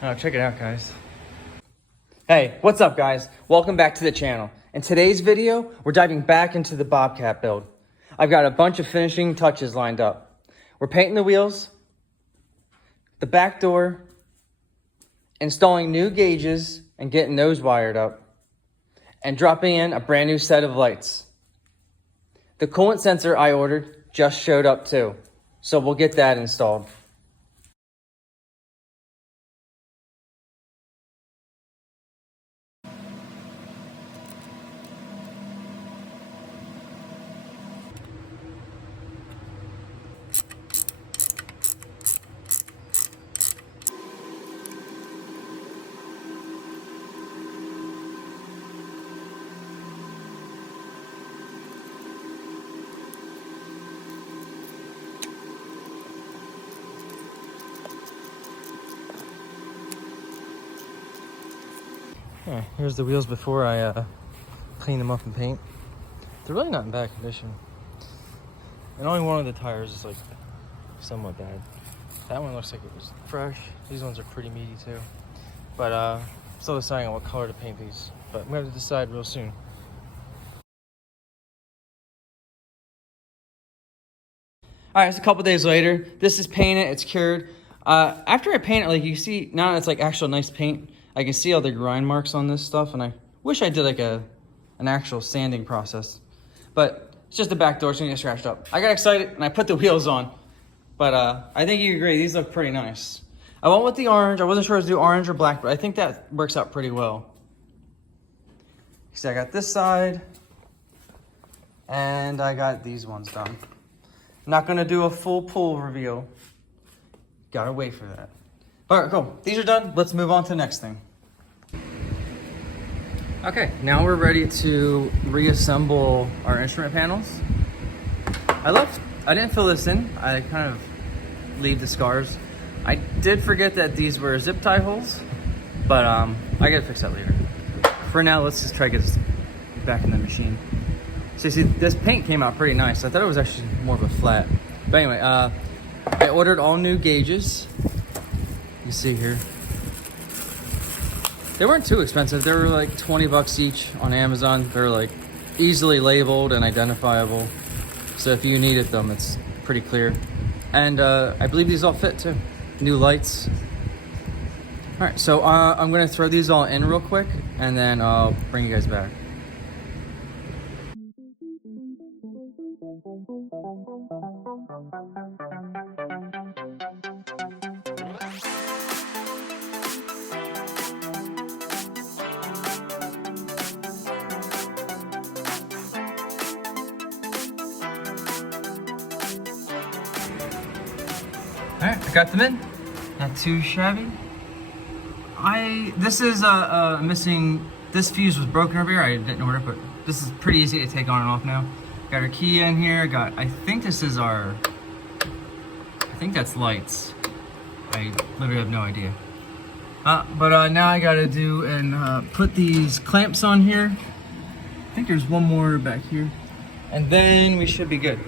Oh, check it out, guys. Hey, what's up, guys? Welcome back to the channel. In today's video, we're diving back into the Bobcat build. I've got a bunch of finishing touches lined up. We're painting the wheels, the back door, installing new gauges and getting those wired up, and dropping in a brand new set of lights. The coolant sensor I ordered just showed up too, so we'll get that installed. Yeah, here's the wheels before I clean them up and paint. They're really not in bad condition. And only one of the tires is like somewhat bad. That one looks like it was fresh. These ones are pretty meaty too. But still deciding on what color to paint these. But I'm gonna decide real soon. All right, it's a couple days later. This is painted, it's cured. After I paint it, like you see, now it's like actual nice paint. I can see all the grind marks on this stuff, and I wish I did like an actual sanding process. But it's just the back door, it's gonna get scratched up. I got excited and I put the wheels on. But I think you agree, these look pretty nice. I went with the orange. I wasn't sure to do orange or black, but I think that works out pretty well. See, I got this side, and I got these ones done. Not gonna do a full pull reveal. Gotta wait for that. All right, cool. These are done. Let's move on to the next thing. Okay, now we're ready to reassemble our instrument panels. I didn't fill this in. I kind of leave the scars. I did forget that these were zip tie holes, but I gotta fix that later. For now, let's just try to get this back in the machine. So you see, this paint came out pretty nice. I thought it was actually more of a flat. But anyway, I ordered all new gauges. You see here. They weren't too expensive. They were like 20 bucks each on Amazon. They're like easily labeled and identifiable. So if you needed them, it's pretty clear. And I believe these all fit too. New lights. All right, so I'm gonna throw these all in real quick and then I'll bring you guys back. All right, I got them in. Not too shabby. This is missing. This fuse was broken over here. I didn't order it, but this is pretty easy to take on and off now. Got our key in here. I think this is I think that's lights. I literally have no idea. But now I gotta do and put these clamps on here. I think there's one more back here, and then we should be good.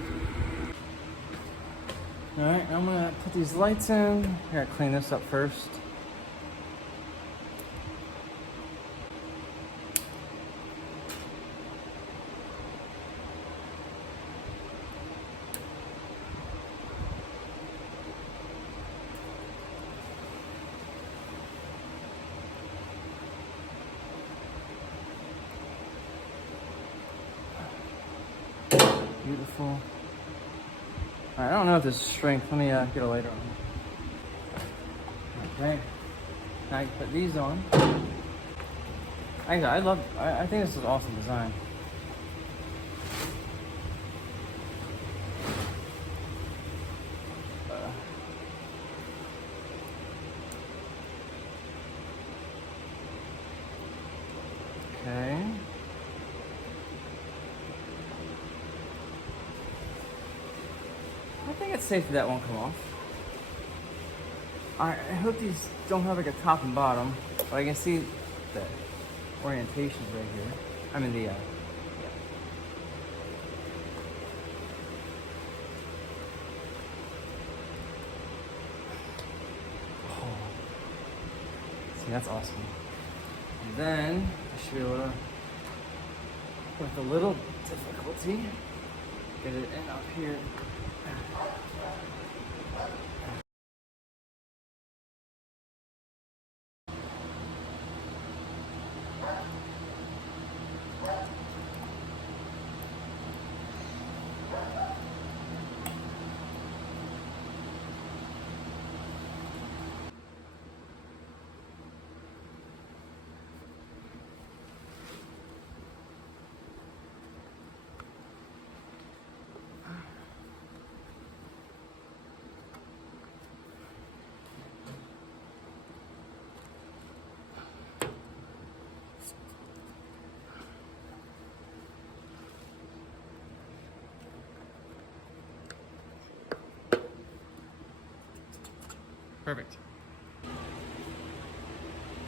All right, I'm gonna put these lights in. I gotta clean this up first. Beautiful. All right, I don't know if this is strength. Let me get a lighter on. Okay. Now I can put these on. I think this is an awesome design. Okay. I think it's safe that won't come off. I hope these don't have like a top and bottom, but I can see the orientations right here. I mean the See, that's awesome. And then I should be able to, with a little difficulty, get it in up here. Perfect.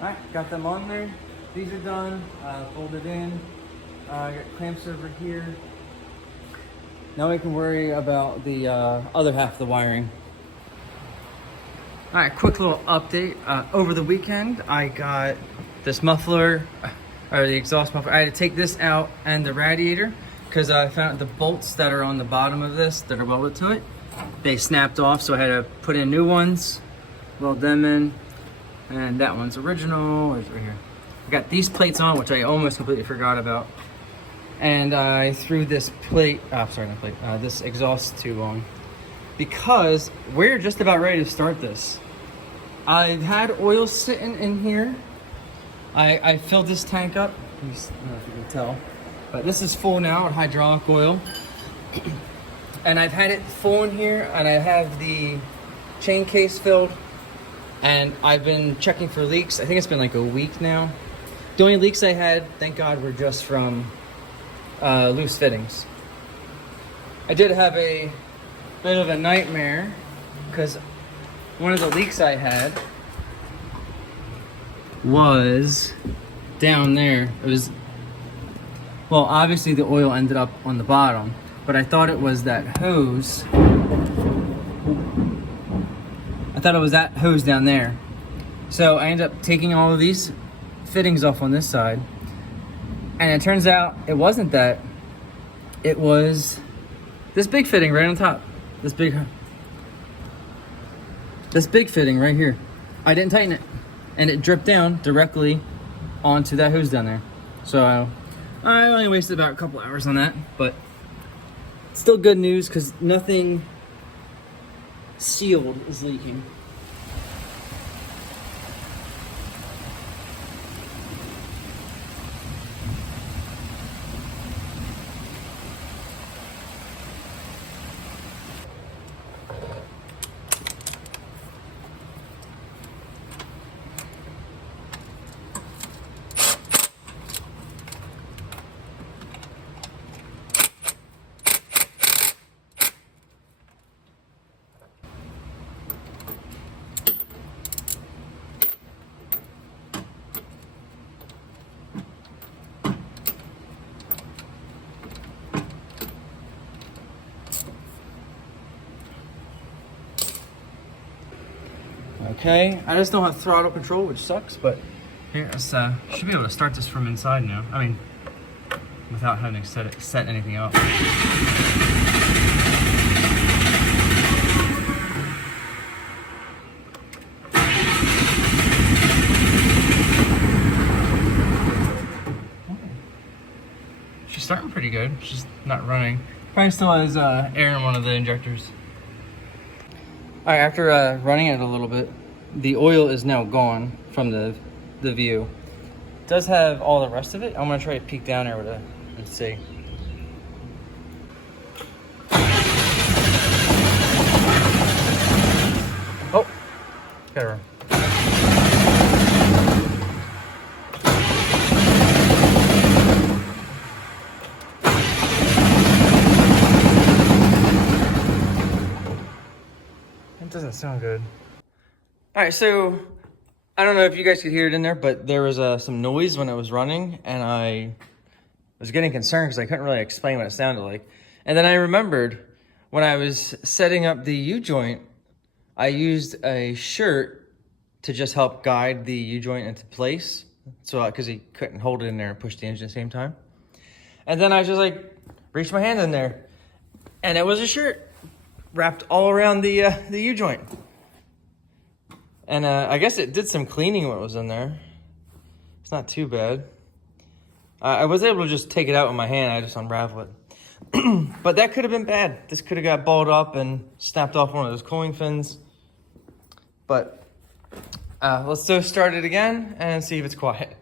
All right, got them on there. These are done, folded in. I got clamps over here. Now we can worry about the other half of the wiring. All right, quick little update. Over the weekend, I got this muffler, or the exhaust muffler. I had to take this out and the radiator because I found the bolts that are on the bottom of this that are welded to it, they snapped off, so I had to put in new ones. Weld them in, and that one's original. Where's it right here? I got these plates on, which I almost completely forgot about, and I threw this plate. Sorry, not plate. This exhaust tube on because we're just about ready to start this. I had oil sitting in here. I filled this tank up. I don't know if you can tell, but this is full now with hydraulic oil, and I've had it full in here, and I have the chain case filled. And I've been checking for leaks. I think it's been like a week now. The only leaks I had, thank God, were just from loose fittings. I did have a bit of a nightmare because one of the leaks I had was down there. It was, well, obviously the oil ended up on the bottom, but I thought it was that hose. I thought it was that hose down there. So I ended up taking all of these fittings off on this side. And it turns out it wasn't that. It was this big fitting right on top. This big fitting right here. I didn't tighten it. And it dripped down directly onto that hose down there. So I only wasted about a couple hours on that. But still good news because nothing sealed is leaking. Okay, I just don't have throttle control, which sucks, but here, let's, should be able to start this from inside now. I mean, without having to set anything up. She's starting pretty good. She's not running. Probably still has air in one of the injectors. All right, after running it a little bit, the oil is now gone from the view. It does have all the rest of it. I'm gonna try to peek down there with it and see. Oh, gotta run. It doesn't sound good. All right, so I don't know if you guys could hear it in there, but there was some noise when it was running, and I was getting concerned because I couldn't really explain what it sounded like. And then I remembered when I was setting up the U-joint, I used a shirt to just help guide the U-joint into place. So, because he couldn't hold it in there and push the engine at the same time. And then I just like reached my hand in there, and it was a shirt wrapped all around the U-joint. And I guess it did some cleaning what was in there. It's not too bad. I was able to just take it out with my hand. I just unravel it. But that could have been bad. This could have got balled up and snapped off one of those cooling fins. But let's just start it again and see if it's quiet.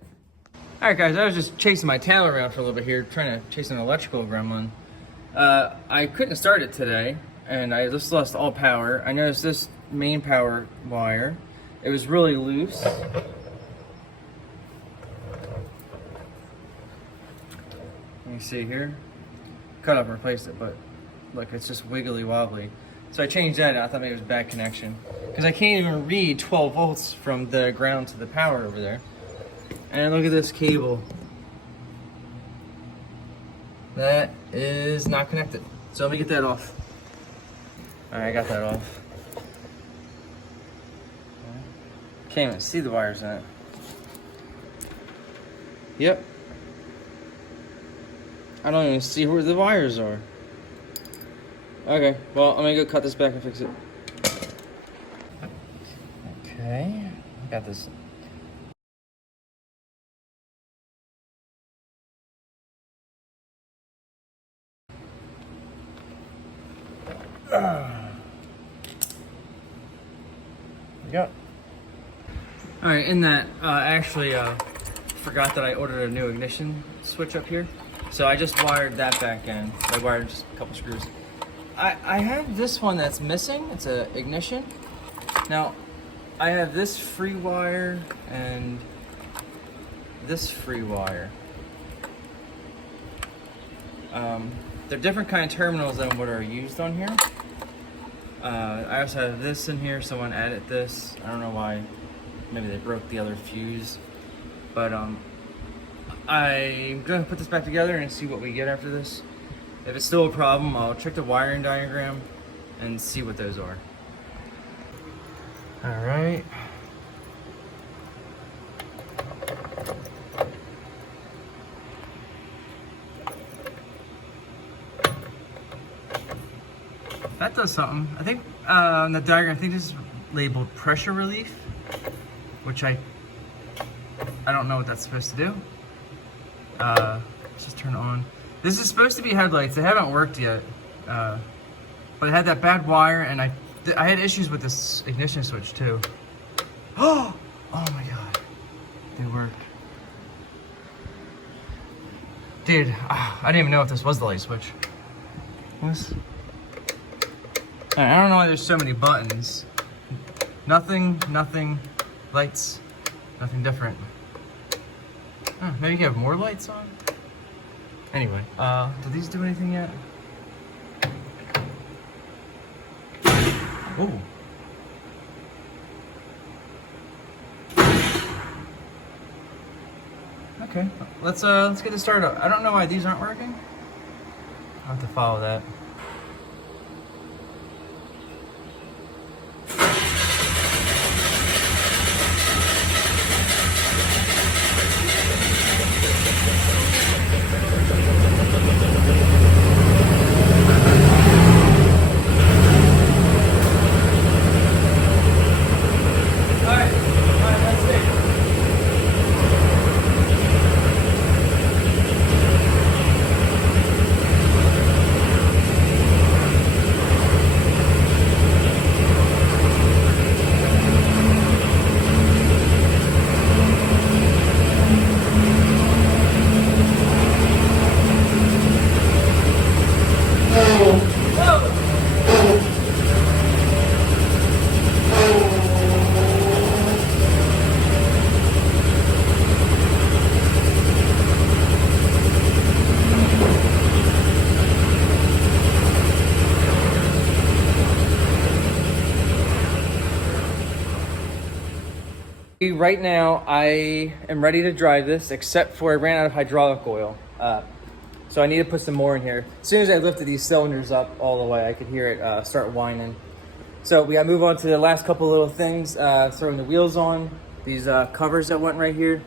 All right, guys, I was just chasing my tail around for a little bit here, trying to chase an electrical gremlin. I couldn't start it today, and I just lost all power. I noticed this main power wire, it was really loose. Let me see here. Cut up and replaced it, but look, it's just wiggly wobbly. So I changed that, and I thought maybe it was a bad connection. Because I can't even read 12 volts from the ground to the power over there. And look at this cable. That is not connected. So let me get that off. All right, I got that off. Can't even see the wires in it. Yep. I don't even see where the wires are. Okay, well, I'm gonna go cut this back and fix it. Okay, I got this. There we go. All right, in that, I actually forgot that I ordered a new ignition switch up here. So I just wired that back in. I wired just a couple screws. I have this one that's missing. It's a ignition. Now, I have this free wire and this free wire. They're different kind of terminals than what are used on here. I also have this in here. Someone added this. I don't know why. Maybe they broke the other fuse. But I'm gonna put this back together and see what we get after this. If it's still a problem, I'll check the wiring diagram and see what those are. All right. That does something. I think on the diagram, I think this is labeled pressure relief, which I don't know what that's supposed to do. Let's just turn it on. This is supposed to be headlights. They haven't worked yet, but it had that bad wire, and I had issues with this ignition switch too. Oh my god, they work. Dude, I didn't even know if this was the light switch. This. I don't know why there's so many buttons. Nothing, lights, nothing different. Maybe you can have more lights on? Anyway, do these do anything yet? Oh. Okay, let's get this started up. I don't know why these aren't working. I'll have to follow that. Right now, I am ready to drive this, except for I ran out of hydraulic oil. So I need to put some more in here. As soon as I lifted these cylinders up all the way, I could hear it start whining. So we gotta move on to the last couple little things. Throwing the wheels on. These covers that went right here,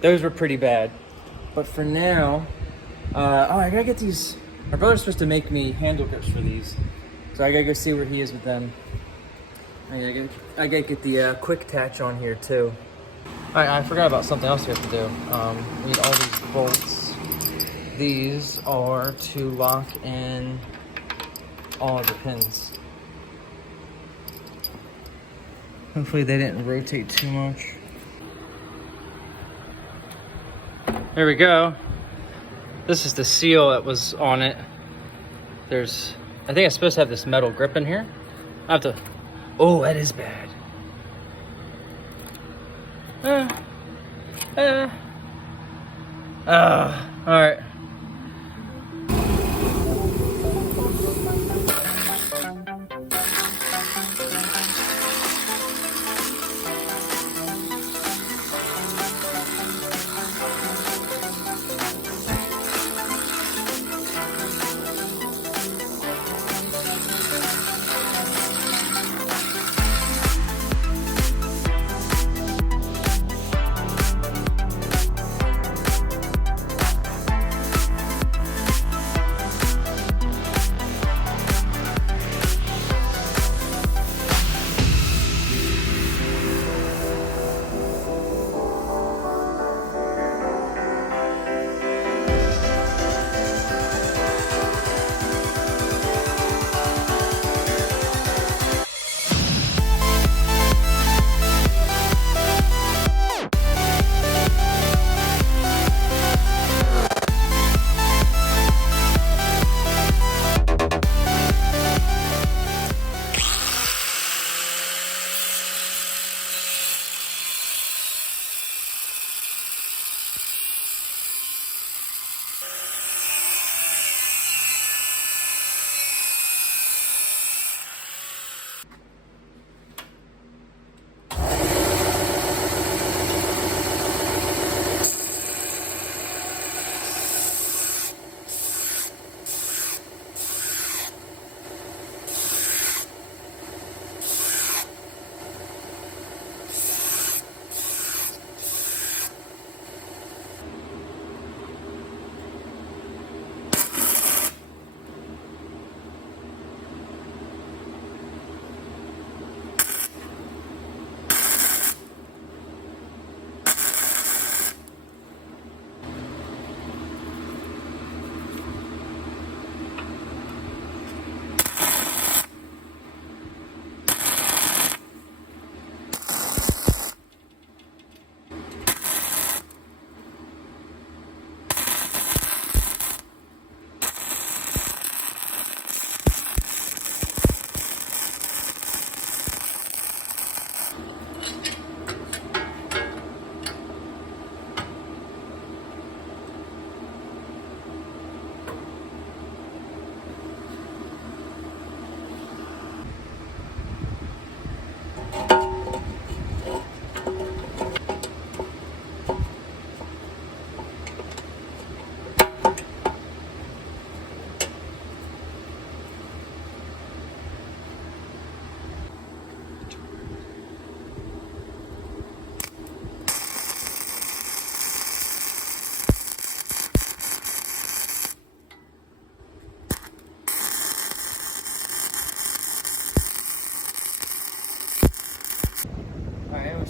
those were pretty bad. But for now, I gotta get these. My brother's supposed to make me handle grips for these. So I gotta go see where he is with them. I gotta get the quick attach on here too. Alright, I forgot about something else we have to do. We need all these bolts. These are to lock in all of the pins. Hopefully they didn't rotate too much. There we go. This is the seal that was on it. I think it's supposed to have this metal grip in here. I have to, oh, that is bad. All right.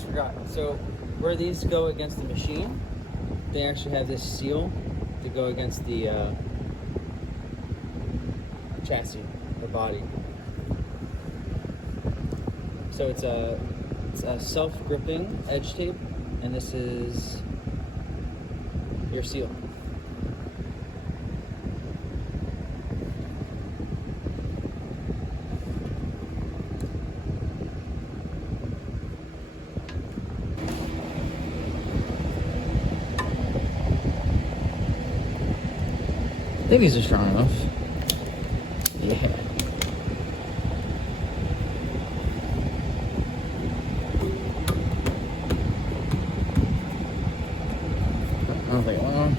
Forgot. So where these go against the machine, they actually have this seal to go against the chassis, the body. So it's a self-gripping edge tape, and this is your seal. I think these are strong enough. Yeah. I don't think one.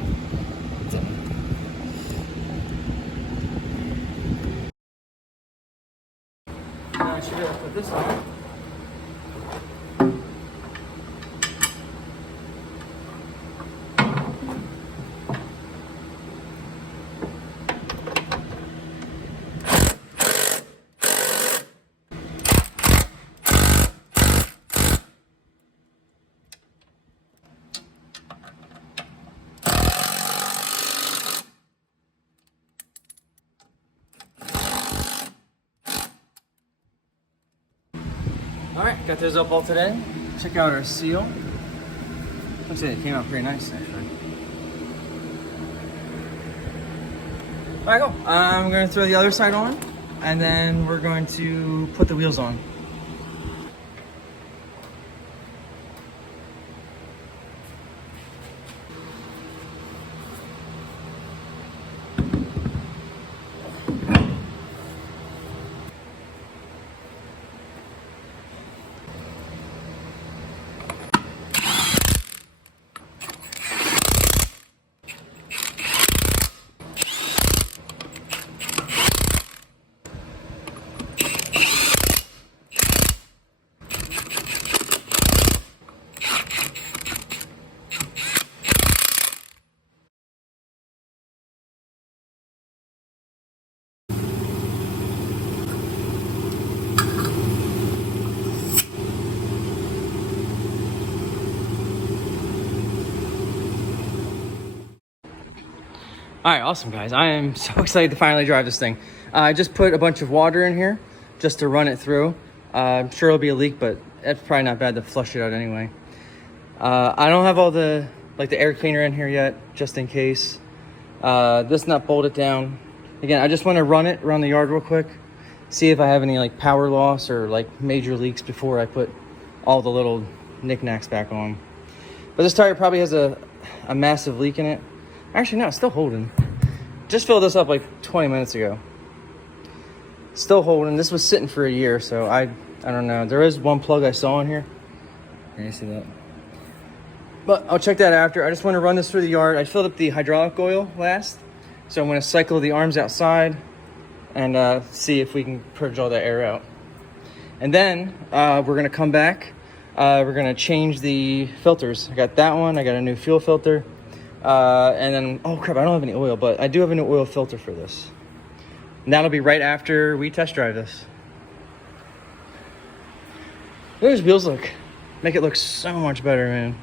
I should Got those up bolted in. Check out our seal. Looks like it came out pretty nice, actually. All right, go. I'm going to throw the other side on, and then we're going to put the wheels on. All right, awesome, guys. I am so excited to finally drive this thing. I just put a bunch of water in here just to run it through. I'm sure it'll be a leak, but it's probably not bad to flush it out anyway. I don't have all the air cleaner in here yet, just in case. This nut bolted down. Again, I just want to run it around the yard real quick, see if I have any like power loss or like major leaks before I put all the little knickknacks back on. But this tire probably has a massive leak in it. Actually, no, it's still holding. Just filled this up like 20 minutes ago. Still holding. This was sitting for a year, so I don't know. There is one plug I saw in here. Can you see that? But I'll check that after. I just want to run this through the yard. I filled up the hydraulic oil last, so I'm going to cycle the arms outside and see if we can purge all that air out. And then we're going to come back. We're going to change the filters. I got that one. I got a new fuel filter. And then, oh crap, I don't have any oil, but I do have a new oil filter for this. And that'll be right after we test drive this. Look at those wheels look. Make it look so much better, man.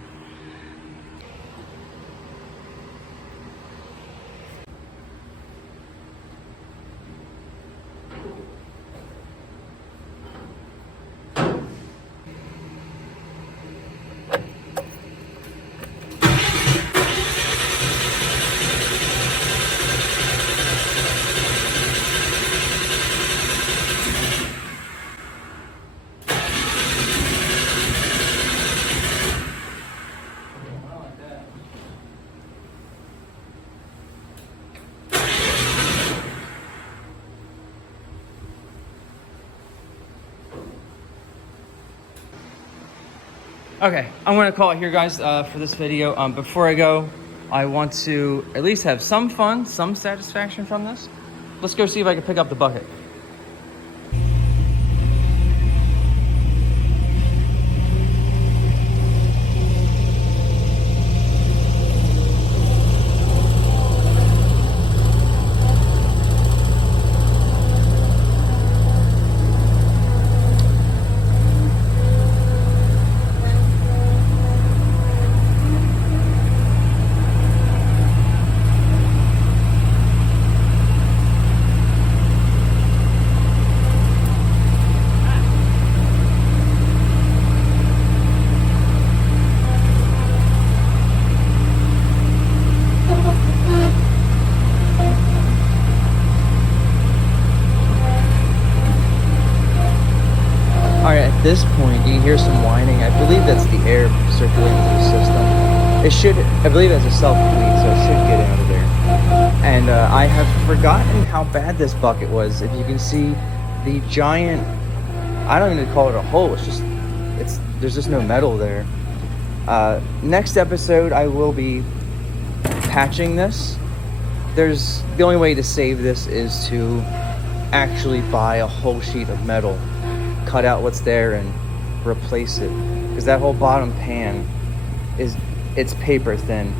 Okay, I'm gonna call it here, guys, for this video. Before I go, I want to at least have some fun, some satisfaction from this. Let's go see if I can pick up the bucket. At this point, you can hear some whining. I believe that's the air circulating through the system. It should, I believe it's a self-bleed, so it should get out of there. And I have forgotten how bad this bucket was. If you can see the giant, I don't even call it a hole, there's just no metal there. Next episode, I will be patching this. The only way to save this is to actually buy a whole sheet of metal, cut out what's there and replace it, because that whole bottom pan it's paper thin.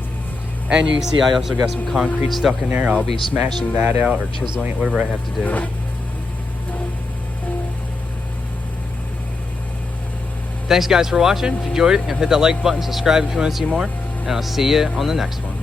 And you see I also got some concrete stuck in there. I'll be smashing that out or chiseling it, whatever I have to do. Thanks guys for watching. If you enjoyed it, hit that like button, subscribe if you want to see more, and I'll see you on the next one.